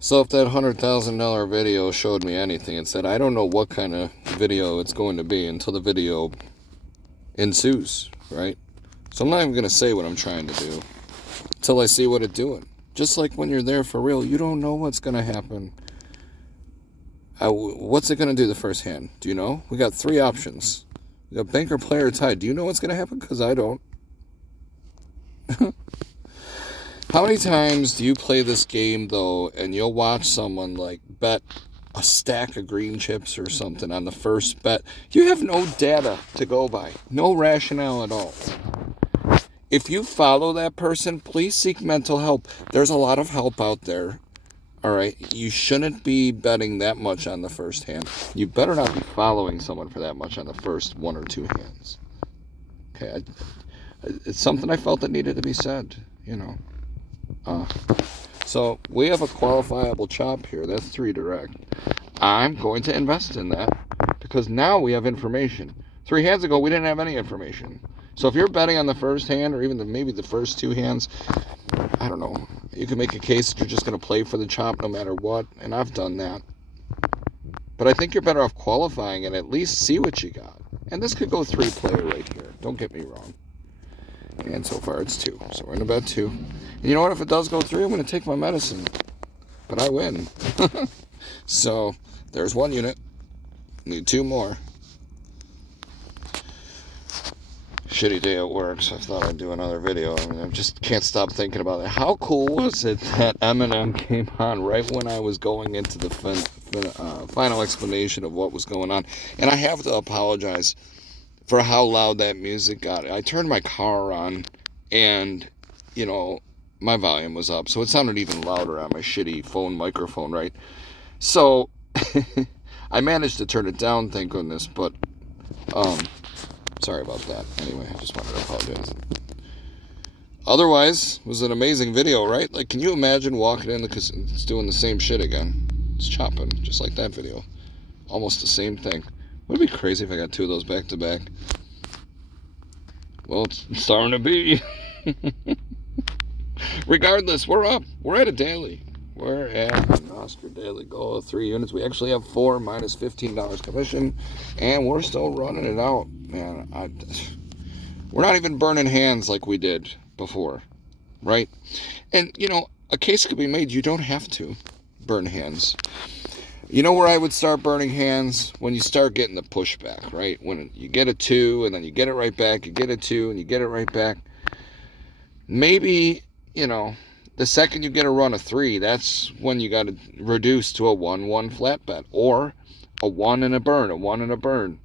So if that $100,000 video showed me anything, it said I don't know what kind of video it's going to be until the video ensues, right? So I'm not even going to say what I'm trying to do until I see what it's doing. Just like when you're there for real, you don't know what's going to happen. What's it going to do the first hand? Do you know? We got three options. We got banker, player, tied. Do you know what's going to happen? Because I don't. How many times do you play this game, though, and you'll watch someone, like, bet a stack of green chips or something on the first bet? You have no data to go by. No rationale at all. If you follow that person, please seek mental help. There's a lot of help out there. All right? You shouldn't be betting that much on the first hand. You better not be following someone for that much on the first one or two hands. Okay? It's something I felt that needed to be said, you know. So we have a qualifiable chop here. That's 3 direct. I'm going to invest in that because now we have information. 3 hands ago, we didn't have any information. So if you're betting on the first hand or even maybe the first 2 hands, I don't know. You can make a case that you're just going to play for the chop no matter what, and I've done that. But I think you're better off qualifying and at least see what you got. And this could go 3-player right here. Don't get me wrong. And so far it's 2. So we're in about 2. And you know what? If it does go 3, I'm going to take my medicine. But I win. So there's 1 unit. Need 2 more. Shitty day at work, so I thought I'd do another video. I mean, I just can't stop thinking about it. How cool was it that Eminem came on right when I was going into the final explanation of what was going on? And I have to apologize for how loud that music got. I turned my car on, and, you know, my volume was up, so it sounded even louder on my shitty phone microphone, right? So, I managed to turn it down, thank goodness, but, sorry about that. Anyway, I just wanted to apologize. Otherwise, it was an amazing video, right? Like, can you imagine walking in because it's doing the same shit again? It's chopping, just like that video. Almost the same thing. Would it be crazy if I got 2 of those back to back? Well, it's starting to be. Regardless, we're up. We're at a daily. We're at an Oscar daily goal of 3 units. We actually have 4 minus $15 commission, and we're still running it out, man. We're not even burning hands like we did before, right? And, you know, a case could be made. You don't have to burn hands. You know where I would start burning hands? When you start getting the pushback, right? When you get a 2 and then you get it right back, you get a 2 and you get it right back. Maybe, you know, the second you get a run of 3, that's when you got to reduce to a 1-1 flat bet or a 1 and a burn, a 1 and a burn.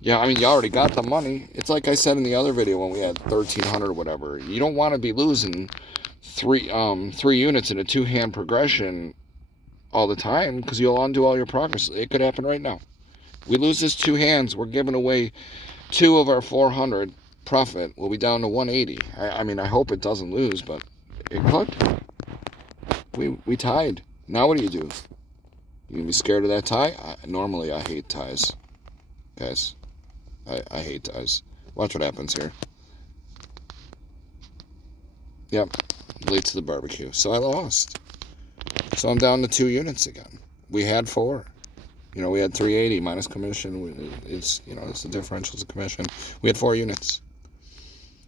Yeah, I mean, you already got the money. It's like I said in the other video when we had 1,300 or whatever. You don't want to be losing 3 units in a 2-hand progression all the time because you'll undo all your progress. It could happen right now. We lose this 2 hands, we're giving away 2 of our 400 profit. We'll be down to 180. I mean, I hope it doesn't lose, but it could. We tied. Now what do? You gonna be scared of that tie? Normally I hate ties, guys. I hate ties. Watch what happens here. Yep, late to the barbecue. So I lost. So I'm down to 2 units again. We had 4. You know, we had 380 minus commission. It's, you know, it's the differentials of commission. We had 4 units.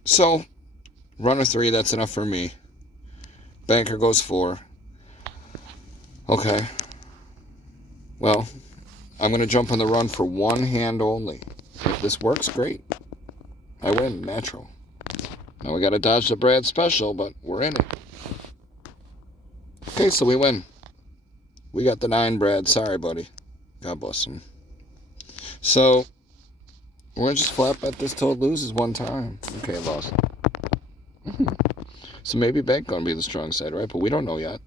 So, run of 3, that's enough for me. Banker goes 4. Okay. Well, I'm going to jump on the run for 1 hand only. If this works, great. I win, natural. Now we got to dodge the Brad special, but we're in it. Okay, so we win. We got the 9, Brad. Sorry, buddy. God bless him. So, we're going to just flat bet this till it loses 1 time. Okay, lost. So maybe bank going to be the strong side, right? But we don't know yet.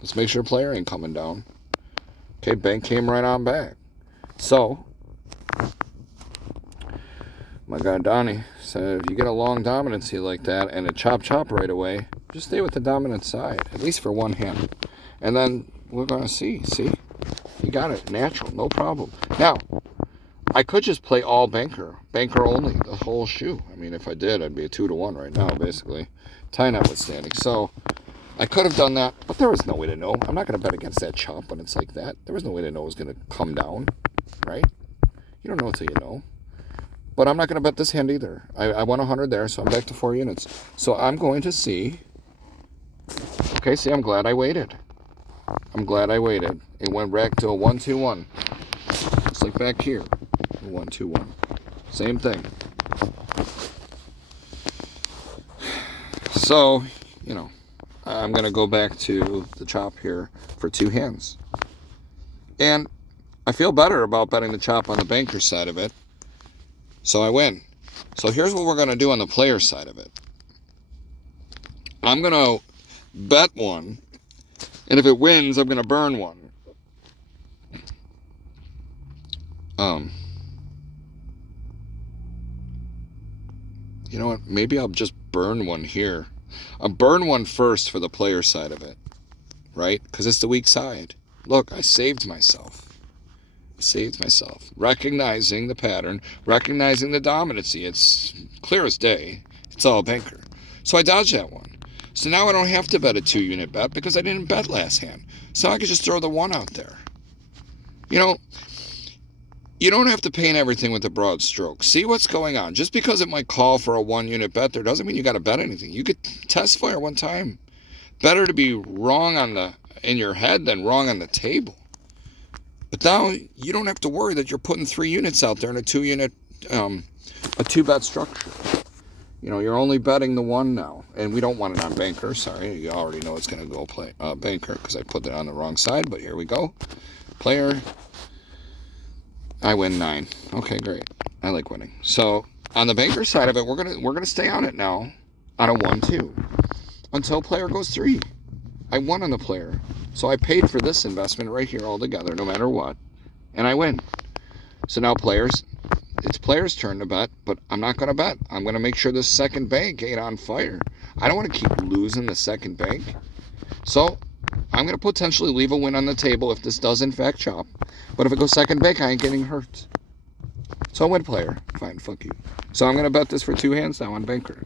Let's make sure player ain't coming down. Okay, bank came right on back. So, my guy Donnie said if you get a long dominancy like that and a chop right away, just stay with the dominant side, at least for 1 hand. And then we're going to see. You got it. Natural. No problem. Now, I could just play all banker only, the whole shoe. I mean, if I did, I'd be a 2-1 right now, basically. Tie notwithstanding. So, I could have done that, but there was no way to know. I'm not going to bet against that chop when it's like that. There was no way to know it was going to come down, right? You don't know until you know. But I'm not going to bet this hand either. I won 100 there, so I'm back to 4 units. So I'm going to see. Okay, see, I'm glad I waited. I'm glad I waited. It went back to a 1-2-1. Just like back here. 1-2-1. Same thing. So, you know, I'm going to go back to the chop here for 2 hands. And I feel better about betting the chop on the banker side of it. So I win. So here's what we're going to do on the player side of it. I'm going to bet one. And if it wins, I'm going to burn one. You know what? Maybe I'll just burn one here. I'll burn one first for the player side of it. Right? Because it's the weak side. Look, I saved myself. Recognizing the pattern, recognizing the dominancy. It's clear as day. It's all banker. So I dodged that one. So now I don't have to bet a 2-unit bet because I didn't bet last hand. So I could just throw the 1 out there. You know, you don't have to paint everything with a broad stroke. See what's going on. Just because it might call for a 1-unit bet there doesn't mean you got to bet anything. You could test fire one time. Better to be wrong in your head than wrong on the table. But now you don't have to worry that you're putting 3 units out there in a 2-unit, a 2-bet structure. You know, you're only betting the 1 now. And we don't want it on banker. Sorry, you already know it's going to go play banker because I put it on the wrong side. But here we go. Player. I win 9. Okay, great. I like winning. So on the banker side of it, we're gonna stay on it now on a 1-2 until player goes 3. I won on the player. So I paid for this investment right here altogether, no matter what. And I win. So now it's players' turn to bet, but I'm not going to bet. I'm going to make sure the second bank ain't on fire. I don't want to keep losing the second bank. So I'm going to potentially leave a win on the table if this does in fact chop. But if it goes second bank, I ain't getting hurt. So I win player. Fine, fuck you. So I'm going to bet this for 2 hands now on banker.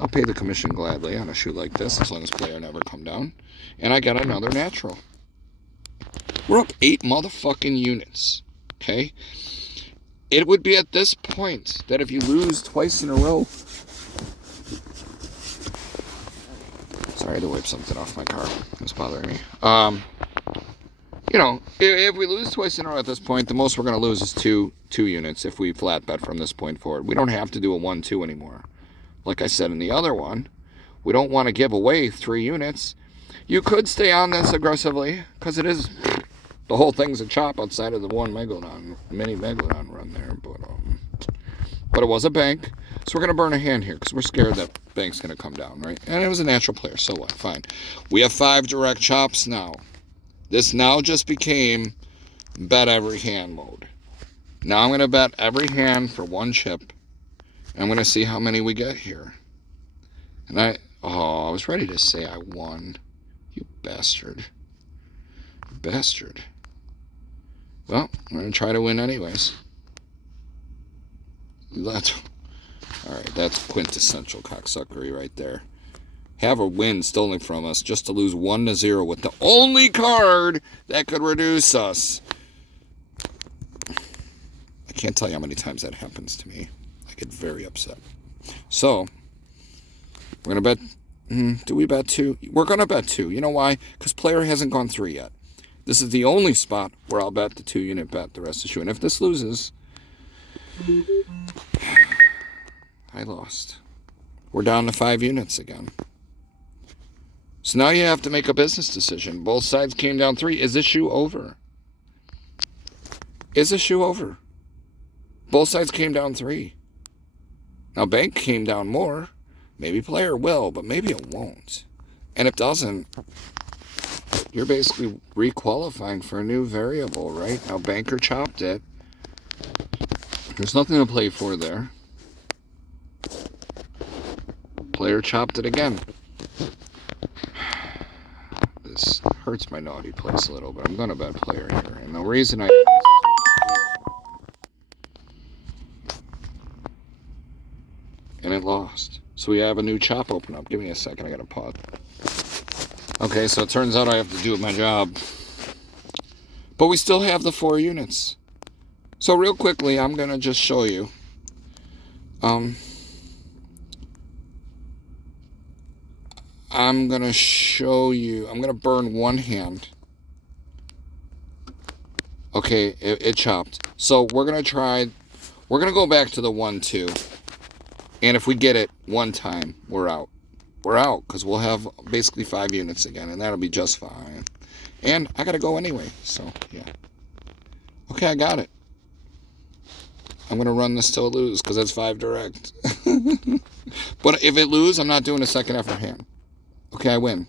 I'll pay the commission gladly on a shoot like this as long as player never come down. And I got another natural. We're up 8 motherfucking units. Okay? It would be at this point that if you lose twice in a row... Sorry, I had to wipe something off my car. It was bothering me. You know, if we lose twice in a row at this point, the most we're going to lose is two units if we flat bet from this point forward. We don't have to do a 1-2 anymore. Like I said in the other one, we don't want to give away 3 units. You could stay on this aggressively, because it is, the whole thing's a chop outside of the one mini Megalodon run there. But it was a bank, so we're going to burn a hand here, because we're scared that bank's going to come down, right? And it was a natural player, so what? Fine. We have 5 direct chops now. This now just became bet every hand mode. Now I'm going to bet every hand for 1 chip. I'm going to see how many we get here. And I was ready to say I won. You bastard. Bastard. Well, I'm going to try to win anyways. Alright, that's quintessential cocksuckery right there. Have a win stolen from us just to lose 1-0 with the only card that could reduce us. I can't tell you how many times that happens to me. I get very upset. So, we're going to bet... do we bet 2? We're going to bet 2. You know why? Because player hasn't gone 3 yet. This is the only spot where I'll bet the 2-unit bet. The rest is shoe. And if this loses... I lost. We're down to 5 units again. So now you have to make a business decision. Both sides came down 3. Is this shoe over? Is this shoe over? Both sides came down 3. Now bank came down more. Maybe player will, but maybe it won't. And if it doesn't, you're basically requalifying for a new variable, right? Now banker chopped it. There's nothing to play for there. Player chopped it again. This hurts my naughty place a little, but I'm going to bet player here. And the reason I... And it lost. So we have a new chop open up. Give me a second. I got to pause. Okay, so it turns out I have to do my job. But we still have the 4 units. So real quickly, I'm going to just show you. I'm going to burn one hand. Okay, it chopped. So we're going to go back to the 1-2. And if we get it one time, we're out. We're out, because we'll have basically 5 units again, and that'll be just fine. And I got to go anyway, so yeah. Okay, I got it. I'm going to run this till it loses, because that's 5 direct. But if it loses, I'm not doing a second effort hand. Okay, I win.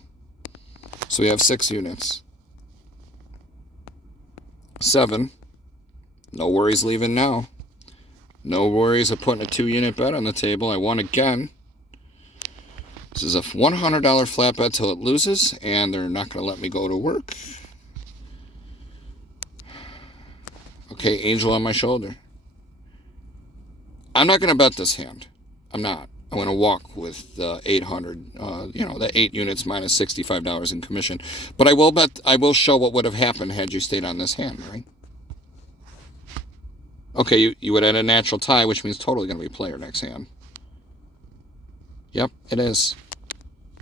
So we have 6 units. 7. No worries leaving now. No worries of putting a 2-unit bet on the table. I won again. This is a $100 flat bet till it loses, and they're not going to let me go to work. Okay, angel on my shoulder. I'm not going to bet this hand. I'm not. I'm going to walk with 800, the 8 units minus $65 in commission. But I will show what would have happened had you stayed on this hand, right? Okay, you would have a natural tie, which means totally going to be player next hand. Yep, it is.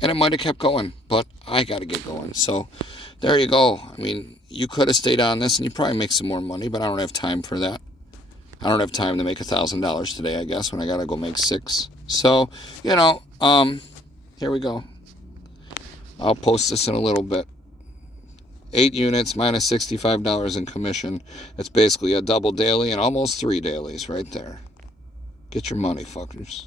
And it might have kept going, but I got to get going. So there you go. I mean, you could have stayed on this and you probably make some more money, but I don't have time for that. I don't have time to make $1,000 today, I guess, when I got to go make 6. So, here we go. I'll post this in a little bit. 8 units minus $65 in commission. That's basically a double daily and almost 3 dailies right there. Get your money, fuckers.